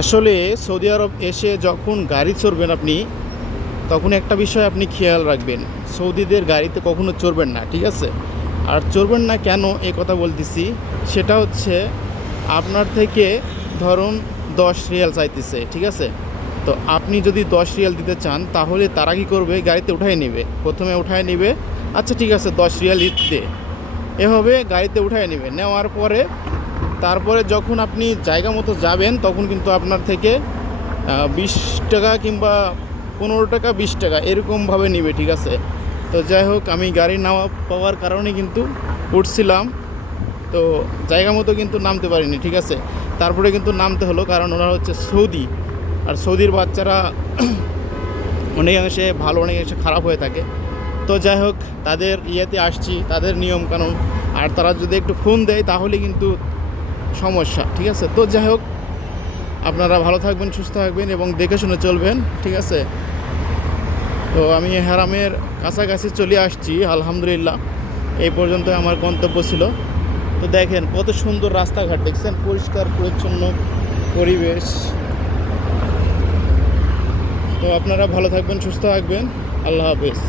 আসলে সৌদি আরব এসে যখন গাড়ি চড়বেন আপনি, তখন একটা বিষয় আপনি খেয়াল রাখবেন, সৌদিদের গাড়িতে কখনো চড়বেন না, ঠিক আছে? আর চড়বেন না কেন এই কথা বলতেছি, সেটা হচ্ছে আপনার থেকে ধরুন 10 রিয়াল চাইতেছে, ঠিক আছে? তো আপনি যদি 10 রিয়াল দিতে চান, তাহলে তারা কী করবে, গাড়িতে উঠায় নেবে, প্রথমে উঠায় নেবে, আচ্ছা ঠিক আছে 10 রিয়াল দিতে, এভাবে গাড়িতে উঠায় নেবে, নেওয়ার পরে তারপরে যখন আপনি জায়গা মতো যাবেন, তখন কিন্তু আপনার থেকে 20 টাকা কিংবা 15 টাকা 20 টাকা এরকমভাবে নেবে, ঠিক আছে? তো যাই হোক, আমি গাড়ি নামা পাওয়ার কারণে কিন্তু উঠছিলাম, তো জায়গা মতো কিন্তু নামতে পারিনি, ঠিক আছে? তারপরে কিন্তু নামতে হলো, কারণ ওরা হচ্ছে সৌদি, আর সৌদির বাচ্চারা অনেকাংশে ভালো অনেকাংশে খারাপ হয়ে থাকে। তো যাই হোক, তাদের ইয়েতে আসছি, তাদের নিয়মকানুন, আর তারা যদি একটু ফোন দেয় তাহলে কিন্তু সমস্যা, ঠিক আছে? তো যাই হোক, আপনারা ভালো থাকবেন, সুস্থ থাকবেন এবং দেখে শুনে চলবেন, ঠিক আছে? তো আমি হারামের কাছাকাছি চলে আসছি আলহামদুলিল্লাহ। এই পর্যন্ত আমার গন্তব্য ছিল। তো দেখেন কত সুন্দর রাস্তাঘাট, দেখছেন, পরিষ্কার পরিচ্ছন্ন পরিবেশ। তো আপনারা ভালো থাকবেন, সুস্থ থাকবেন। আল্লাহ হাফেজ।